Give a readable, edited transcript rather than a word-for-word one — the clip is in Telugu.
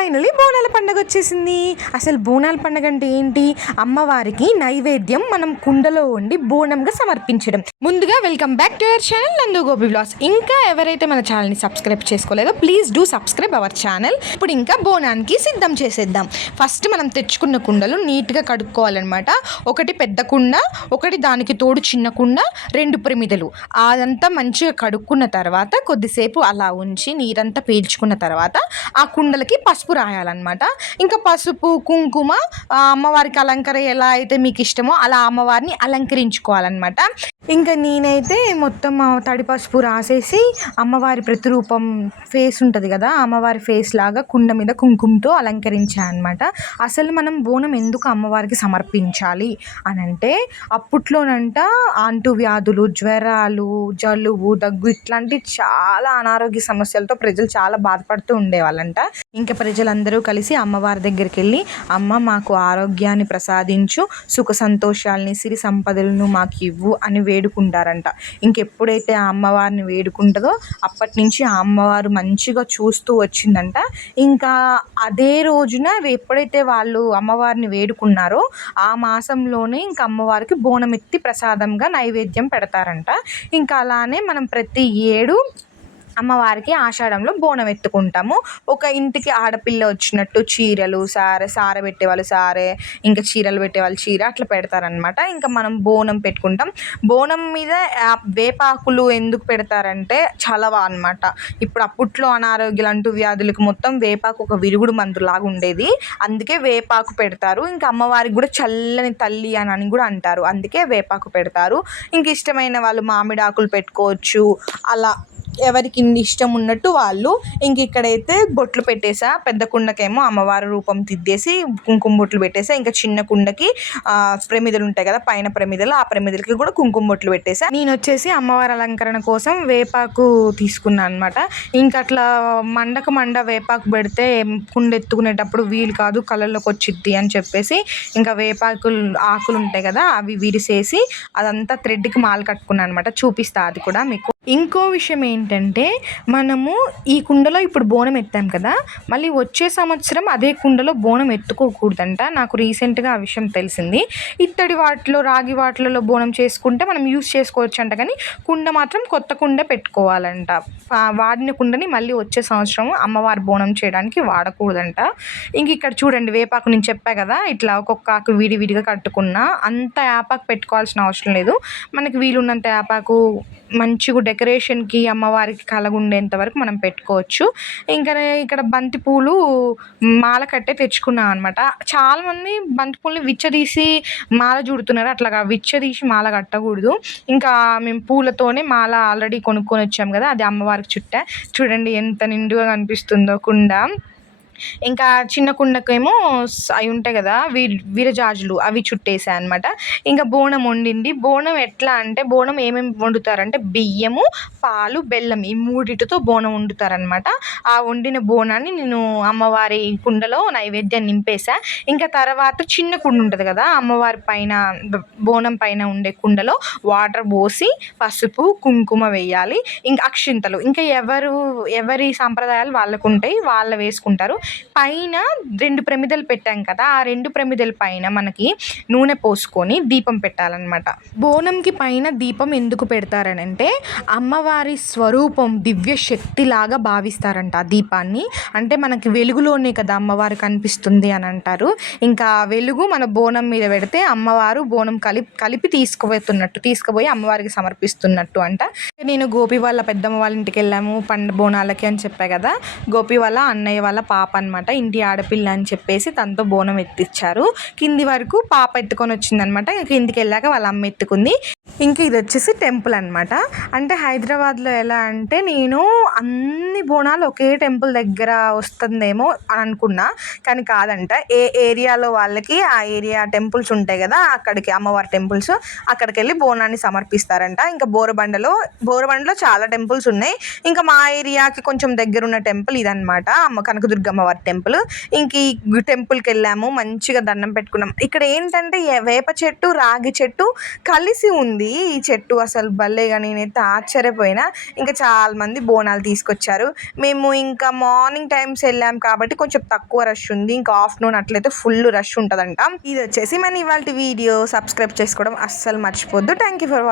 ఫైనలీ బోనాల పండుగ వచ్చేసింది. అసలు బోనాల పండుగ అంటే ఏంటి? అమ్మవారికి నైవేద్యం మనం కుండలో వండి బోనంగా సమర్పించడం. ముందుగా welcome back to our channel నందు గోపి వ్లాగ్స్. ఇంకా ఎవరైతే మన ఛానల్ని సబ్స్క్రైబ్ చేసుకోలేదో please do subscribe our channel. ఇప్పుడు ఇంకా బోనానికి సిద్ధం చేసేద్దాం. ఫస్ట్ మనం తెచ్చుకున్న కుండలు నీట్గా కడుక్కోవాలన్నమాట. ఒకటి పెద్ద కుండ, ఒకటి దానికి తోడు చిన్న కుండ, 2 ప్రమిదలు. అదంతా మంచిగా కడుక్కున్న తర్వాత కొద్దిసేపు అలా ఉంచి నీరంతా పీల్చుకున్న తర్వాత ఆ కుండలకి పసుపు రాయాలన్నమాట. ఇంకా పసుపు కుంకుమ అమ్మవారికి అలంకరణ ఎలా అయితే మీకు ఇష్టమో అలా అమ్మవారిని అలంకరించుకోవాలన్నమాట. ఇంకా నేనైతే మొత్తం తడి పసుపు రాసేసి అమ్మవారి ప్రతిరూపం ఫేస్ ఉంటుంది కదా, అమ్మవారి ఫేస్ లాగా కుండ మీద కుంకుమతో అలంకరించాను అనమాట. అసలు మనం బోనం ఎందుకు అమ్మవారికి సమర్పించాలి అని అంటే, అప్పట్లోనంట అంటువ్యాధులు, జ్వరాలు, జలుబు, దగ్గు ఇట్లాంటి చాలా అనారోగ్య సమస్యలతో ప్రజలు చాలా బాధపడుతూ ఉండేవాళ్ళంట. ఇంకా ప్రజలందరూ కలిసి అమ్మవారి దగ్గరికి వెళ్ళి, అమ్మ మాకు ఆరోగ్యాన్ని ప్రసాదించు, సుఖ సంతోషాలని, సిరి సంపదలను మాకు ఇవ్వు అని వేడుకుంటారంట. ఇంకెప్పుడైతే ఆ అమ్మవారిని వేడుకుంటుందో అప్పటి నుంచి ఆ అమ్మవారు మంచిగా చూస్తూ వచ్చిందంట. ఇంకా అదే రోజున ఎప్పుడైతే వాళ్ళు అమ్మవారిని వేడుకున్నారో ఆ మాసంలోనే ఇంకా అమ్మవారికి బోనం ఎత్తి ప్రసాదంగా నైవేద్యం పెడతారంట. ఇంకా అలానే మనం ప్రతి ఏడు అమ్మవారికి ఆషాఢంలో బోనం ఎత్తుకుంటాము. ఒక ఇంటికి ఆడపిల్ల వచ్చినట్టు చీరలు, సారె పెట్టేవాళ్ళు సారె, ఇంకా చీరలు పెట్టేవాళ్ళు చీర, అట్లా పెడతారనమాట. ఇంకా మనం బోనం పెట్టుకుంటాం. బోనం మీద వేపాకులు ఎందుకు పెడతారంటే చలవ అనమాట. ఇప్పుడు అప్పట్లో అనారోగ్యాలు అంటూ వ్యాధులకు మొత్తం వేపాకు ఒక విరుగుడు మందులాగా ఉండేది, అందుకే వేపాకు పెడతారు. ఇంకా అమ్మవారికి కూడా చల్లని తల్లి అని కూడా అంటారు, అందుకే వేపాకు పెడతారు. ఇంక ఇష్టమైన వాళ్ళు మామిడి ఆకులు పెట్టుకోవచ్చు. అలా ఎవరికి ఇష్టం ఉన్నట్టు వాళ్ళు. ఇంక ఇక్కడైతే బొట్లు పెట్టేసా. పెద్ద కుండకేమో అమ్మవారి రూపం దిద్దేసి కుంకుమ బొట్లు పెట్టేసా. ఇంకా చిన్న కుండకి ప్రమిదలు ఉంటాయి కదా, పైన ప్రమిదలు, ఆ ప్రమిదలకి కూడా కుంకుమ బొట్లు పెట్టేసా. నేను వచ్చేసి అమ్మవారి అలంకరణ కోసం వేపాకు తీసుకున్నాను అనమాట. ఇంకా అట్లా మండ వేపాకు పెడితే కుండ ఎత్తుకునేటప్పుడు వీలు కాదు, కళ్ళల్లోకి వచ్చిద్ది అని చెప్పేసి ఇంకా ఆకులు ఉంటాయి కదా అవి విరిసేసి అదంతా థ్రెడ్కి మాల కట్టుకున్నాను అనమాట. చూపిస్తా అది కూడా మీకు. ఇంకో విషయం ఏంటంటే, మనము ఈ కుండలో ఇప్పుడు బోనం ఎత్తాం కదా, మళ్ళీ వచ్చే సంవత్సరం అదే కుండలో బోనం ఎత్తుకోకూడదంట. నాకు రీసెంట్గా ఆ విషయం తెలిసింది. ఇత్తడి వాటిలో, రాగి వాటిలలో బోనం చేసుకుంటే మనం యూస్ చేసుకోవచ్చు అంట, కానీ కుండ మాత్రం కొత్త కుండ పెట్టుకోవాలంట. వాడిన కుండని మళ్ళీ వచ్చే సంవత్సరం అమ్మవారి బోనం చేయడానికి వాడకూడదంట. ఇంక ఇక్కడ చూడండి, వేపాకు నేను చెప్పా కదా, ఇట్లా ఒక్కొక్క ఆకు విడివిడిగా కట్టుకున్నా. అంత వేపాకు పెట్టుకోవాల్సిన అవసరం లేదు, మనకి వీలున్నంత వేపాకు మంచిగా డెకరేషన్కి అమ్మవారికి కలగుండేంత వరకు మనం పెట్టుకోవచ్చు. ఇంకా ఇక్కడ బంతిపూలు మాల కట్టే తెచ్చుకున్నాం అనమాట. చాలామంది బంతిపూలని విచ్చదీసి మాల చుడుతున్నారు, అట్లాగా విచ్చదీసి మాల కట్టకూడదు. ఇంకా మేము పూలతోనే మాల ఆల్రెడీ కొనుక్కొని వచ్చాం కదా, అది అమ్మవారికి చుట్టా. చూడండి ఎంత నిండుగా కనిపిస్తుందో కుండ. ఇంకా చిన్న కుండకేమో అవి ఉంటాయి కదా వీరజాజులు, అవి చుట్టేసాయి అనమాట. ఇంకా బోనం వండింది. బోనం ఎట్లా అంటే, బోనం ఏమేమి వండుతారంటే బియ్యము, పాలు, బెల్లం, ఈ మూడిటితో బోనం వండుతారనమాట. ఆ వండిన బోనాన్ని నేను అమ్మవారి కుండలో నైవేద్యం నింపేసా. ఇంకా తర్వాత చిన్న కుండ ఉంటుంది కదా అమ్మవారి పైన, బోనం పైన ఉండే కుండలో వాటర్ పోసి పసుపు కుంకుమ వేయాలి. ఇంకా అక్షింతలు, ఇంకా ఎవరి సాంప్రదాయాలు వాళ్ళకు ఉంటాయి, వాళ్ళ వేసుకుంటారు. పైన 2 ప్రమిదలు పెట్టాం కదా, ఆ 2 ప్రమిదల పైన మనకి నూనె పోసుకొని దీపం పెట్టాలన్నమాట. బోనంకి పైన దీపం ఎందుకు పెడతారనంటే, అమ్మవారి స్వరూపం దివ్య శక్తిలాగా భావిస్తారంట ఆ దీపాన్ని. అంటే మనకి వెలుగులోనే కదా అమ్మవారు కనిపిస్తుంది అని అంటారు. ఇంకా వెలుగు మన బోనం మీద పెడితే అమ్మవారు బోనం కలిపి తీసుకుపోయి అమ్మవారికి సమర్పిస్తున్నట్టు అంట. నేను గోపి వాళ్ళ పెద్దమ్మ వాళ్ళ ఇంటికి వెళ్ళాము బోనాలకి అని చెప్పా కదా. గోపి వాళ్ళ అన్నయ్య వాళ్ళ పాప అనమాట, ఇంటి ఆడపిల్ల అని చెప్పేసి తనతో బోనం ఎత్తిచ్చారు. కింది వరకు పాప ఎత్తుకొని వచ్చిందనమాట. కిందికి వెళ్ళాక వాళ్ళ అమ్మ ఎత్తుకుంది. ఇంకా ఇది వచ్చేసి టెంపుల్ అనమాట. అంటే హైదరాబాద్లో ఎలా అంటే, నేను అన్ని బోనాలు ఒకే టెంపుల్ దగ్గర వస్తుందేమో అని అనుకున్నా, కానీ కాదంట. ఏ ఏరియాలో వాళ్ళకి ఆ ఏరియా టెంపుల్స్ ఉంటాయి కదా, అక్కడికి అమ్మవారి టెంపుల్స్, అక్కడికి వెళ్ళి బోనాన్ని సమర్పిస్తారంట. ఇంకా బోరబండలో చాలా టెంపుల్స్ ఉన్నాయి. ఇంకా మా ఏరియాకి కొంచెం దగ్గర ఉన్న టెంపుల్ ఇదనమాట, కనకదుర్గమ్మ అమ్మవారి టెంపుల్. ఇంక ఈ టెంపుల్కి వెళ్ళాము, మంచిగా దండం పెట్టుకున్నాం. ఇక్కడ ఏంటంటే వేప చెట్టు రాగి చెట్టు కలిసి ఉంది. ఈ చెట్టు అసలు భలేగా, నేనైతే ఆశ్చర్యపోయినా. ఇంకా చాలా మంది బోనాలు తీసుకొచ్చారు. మేము ఇంకా మార్నింగ్ టైమ్స్ వెళ్ళాం కాబట్టి కొంచెం తక్కువ రష్ ఉంది. ఇంకా ఆఫ్టర్నూన్ అట్లయితే ఫుల్ రష్ ఉంటుందంట. ఇది వచ్చేసి మన ఇవాళ వీడియో. సబ్స్క్రైబ్ చేసుకోవడం అస్సలు మర్చిపోద్దు. Thank you for watching.